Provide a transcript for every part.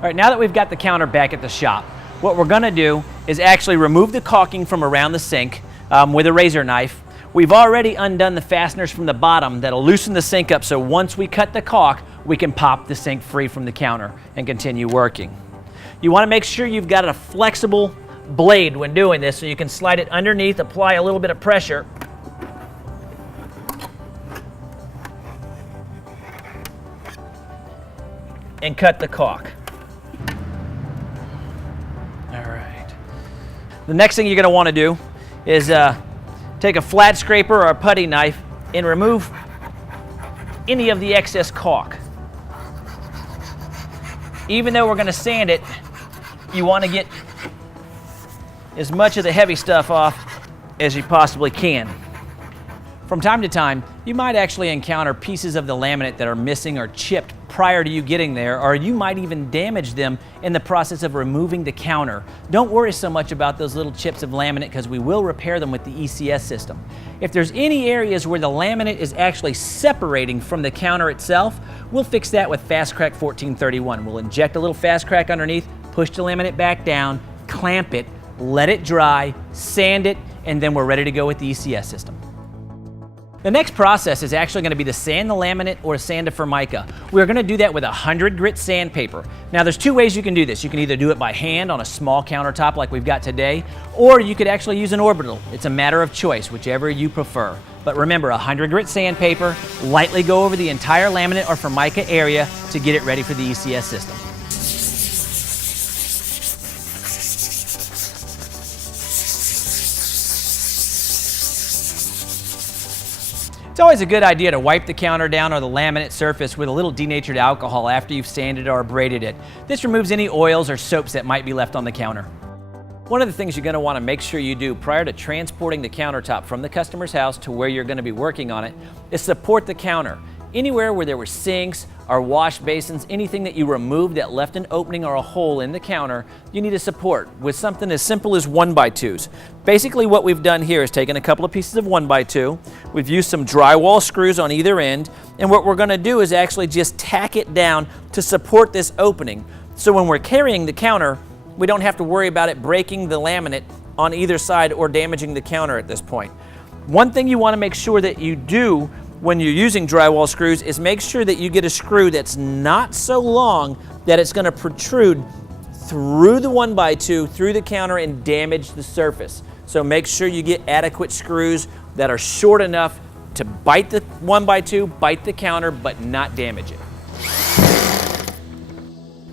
All right, now that we've got the counter back at the shop, what we're gonna do is actually remove the caulking from around the sink with a razor knife. We've already undone the fasteners from the bottom that'll loosen the sink up, so once we cut the caulk, we can pop the sink free from the counter and continue working. You wanna make sure you've got a flexible blade when doing this so you can slide it underneath, apply a little bit of pressure, and cut the caulk. The next thing you're going to want to do is take a flat scraper or a putty knife and remove any of the excess caulk. Even though we're going to sand it, you want to get as much of the heavy stuff off as you possibly can. From time to time, you might actually encounter pieces of the laminate that are missing or chipped prior to you getting there, or you might even damage them in the process of removing the counter. Don't worry so much about those little chips of laminate because we will repair them with the ECS system. If there's any areas where the laminate is actually separating from the counter itself, we'll fix that with Fast Crack 1431. We'll inject a little Fast Crack underneath, push the laminate back down, clamp it, let it dry, sand it, and then we're ready to go with the ECS system. The next process is actually going to be to sand the laminate or sand a Formica. We're going to do that with 100 grit sandpaper. Now there's two ways you can do this. You can either do it by hand on a small countertop like we've got today, or you could actually use an orbital. It's a matter of choice, whichever you prefer. But remember, 100 grit sandpaper, lightly go over the entire laminate or Formica area to get it ready for the ECS system. It's always a good idea to wipe the counter down or the laminate surface with a little denatured alcohol after you've sanded or abraded it. This removes any oils or soaps that might be left on the counter. One of the things you're going to want to make sure you do prior to transporting the countertop from the customer's house to where you're going to be working on it is support the counter. Anywhere where there were sinks or wash basins, anything that you removed that left an opening or a hole in the counter, you need to support with something as simple as 1x2s. Basically what we've done here is taken a couple of pieces of 1x2, we've used some drywall screws on either end, and what we're going to do is actually just tack it down to support this opening. So when we're carrying the counter, we don't have to worry about it breaking the laminate on either side or damaging the counter at this point. One thing you want to make sure that you do when you're using drywall screws is make sure that you get a screw that's not so long that it's going to protrude through the 1x2, through the counter, and damage the surface. So make sure you get adequate screws that are short enough to bite the 1x2, bite the counter, but not damage it.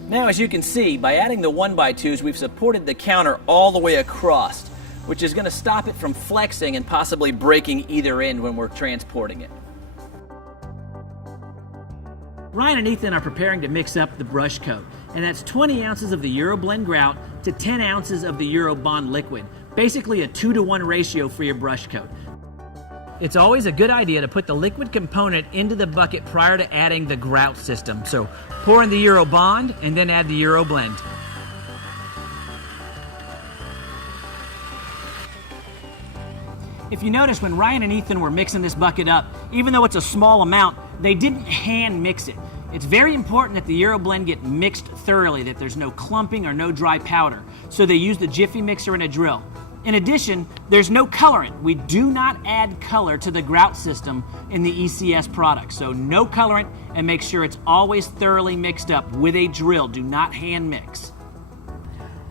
Now, as you can see, by adding the 1x2s, we've supported the counter all the way across, which is going to stop it from flexing and possibly breaking either end when we're transporting it. Ryan and Ethan are preparing to mix up the brush coat, and that's 20 ounces of the Euroblend grout to 10 ounces of the Eurobond liquid, basically a 2-to-1 ratio for your brush coat. It's always a good idea to put the liquid component into the bucket prior to adding the grout system. So pour in the Eurobond and then add the Euroblend. If you notice, when Ryan and Ethan were mixing this bucket up, even though it's a small amount, they didn't hand mix it. It's very important that the Euroblend get mixed thoroughly, that there's no clumping or no dry powder. So they used a Jiffy mixer and a drill. In addition, there's no colorant. We do not add color to the grout system in the ECS product. So no colorant, and make sure it's always thoroughly mixed up with a drill. Do not hand mix.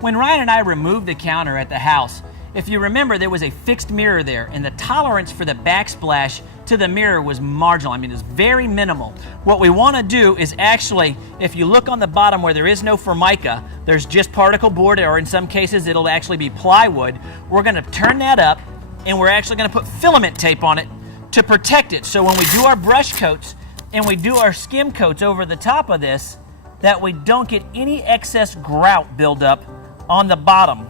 When Ryan and I removed the counter at the house, if you remember, there was a fixed mirror there, and the tolerance for the backsplash to the mirror was marginal. I mean, it's very minimal. What we want to do is actually, if you look on the bottom where there is no Formica, there's just particle board, or in some cases it'll actually be plywood. We're going to turn that up, and we're actually going to put filament tape on it to protect it. So when we do our brush coats and we do our skim coats over the top of this, that we don't get any excess grout buildup on the bottom.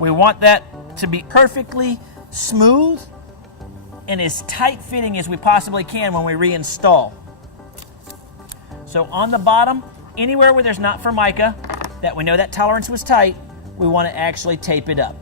We want that to be perfectly smooth and as tight fitting as we possibly can when we reinstall. So on the bottom, anywhere where there's not Formica, that we know that tolerance was tight, we want to actually tape it up.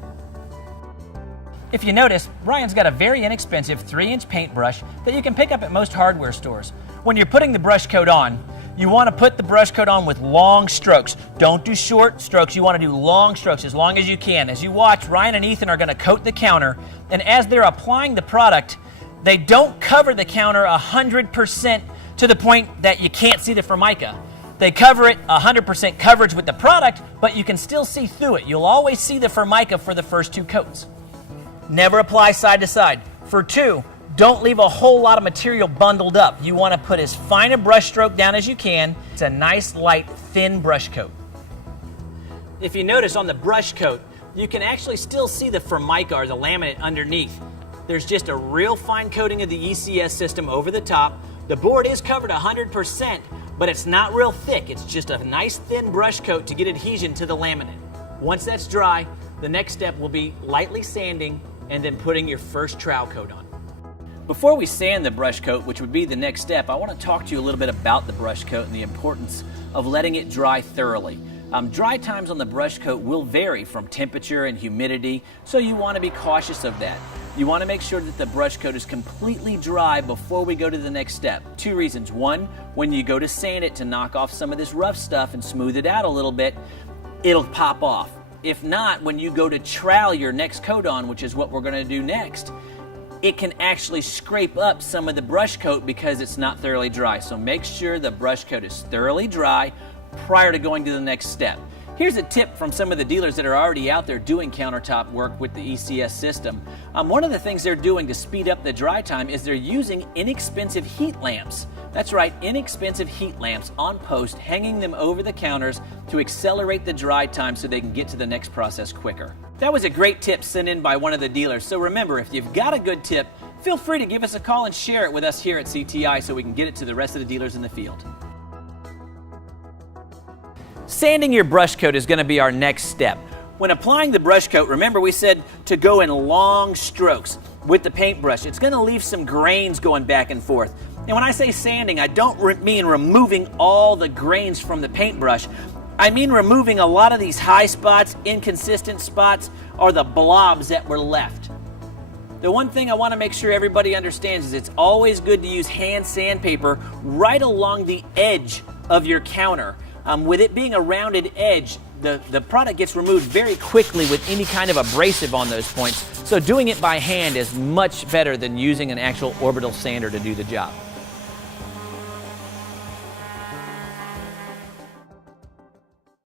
If you notice, Ryan's got a very inexpensive 3-inch paintbrush that you can pick up at most hardware stores. When you're putting the brush coat on, You want to put the brush coat on with long strokes. Don't do short strokes. You want to do long strokes as long as you can. As you watch, Ryan and Ethan are going to coat the counter, and as they're applying the product, they don't cover the counter 100% to the point that you can't see the Formica. They cover it 100% coverage with the product, but you can still see through it. You'll always see the Formica for the first 2 coats. Never apply side to side. For 2, don't leave a whole lot of material bundled up. You want to put as fine a brush stroke down as you can. It's a nice, light, thin brush coat. If you notice on the brush coat, you can actually still see the Formica or the laminate underneath. There's just a real fine coating of the ECS system over the top. The board is covered 100%, but it's not real thick. It's just a nice thin brush coat to get adhesion to the laminate. Once that's dry, the next step will be lightly sanding and then putting your first trowel coat on. Before we sand the brush coat, which would be the next step, I want to talk to you a little bit about the brush coat and the importance of letting it dry thoroughly. Dry times on the brush coat will vary from temperature and humidity, so you want to be cautious of that. You want to make sure that the brush coat is completely dry before we go to the next step. 2 reasons. 1, when you go to sand it to knock off some of this rough stuff and smooth it out a little bit, it'll pop off. If not, when you go to trowel your next coat on, which is what we're going to do next, it can actually scrape up some of the brush coat because it's not thoroughly dry. So make sure the brush coat is thoroughly dry prior to going to the next step. Here's a tip from some of the dealers that are already out there doing countertop work with the ECS system. One of the things they're doing to speed up the dry time is they're using inexpensive heat lamps. That's right, inexpensive heat lamps on post, hanging them over the counters to accelerate the dry time so they can get to the next process quicker. That was a great tip sent in by one of the dealers. So remember, if you've got a good tip, feel free to give us a call and share it with us here at CTI so we can get it to the rest of the dealers in the field. Sanding your brush coat is going to be our next step. When applying the brush coat, remember we said to go in long strokes with the paintbrush. It's going to leave some grains going back and forth. And when I say sanding, I don't mean removing all the grains from the paintbrush. I mean removing a lot of these high spots, inconsistent spots, or the blobs that were left. The one thing I want to make sure everybody understands is it's always good to use hand sandpaper right along the edge of your counter. With it being a rounded edge, the product gets removed very quickly with any kind of abrasive on those points. So doing it by hand is much better than using an actual orbital sander to do the job.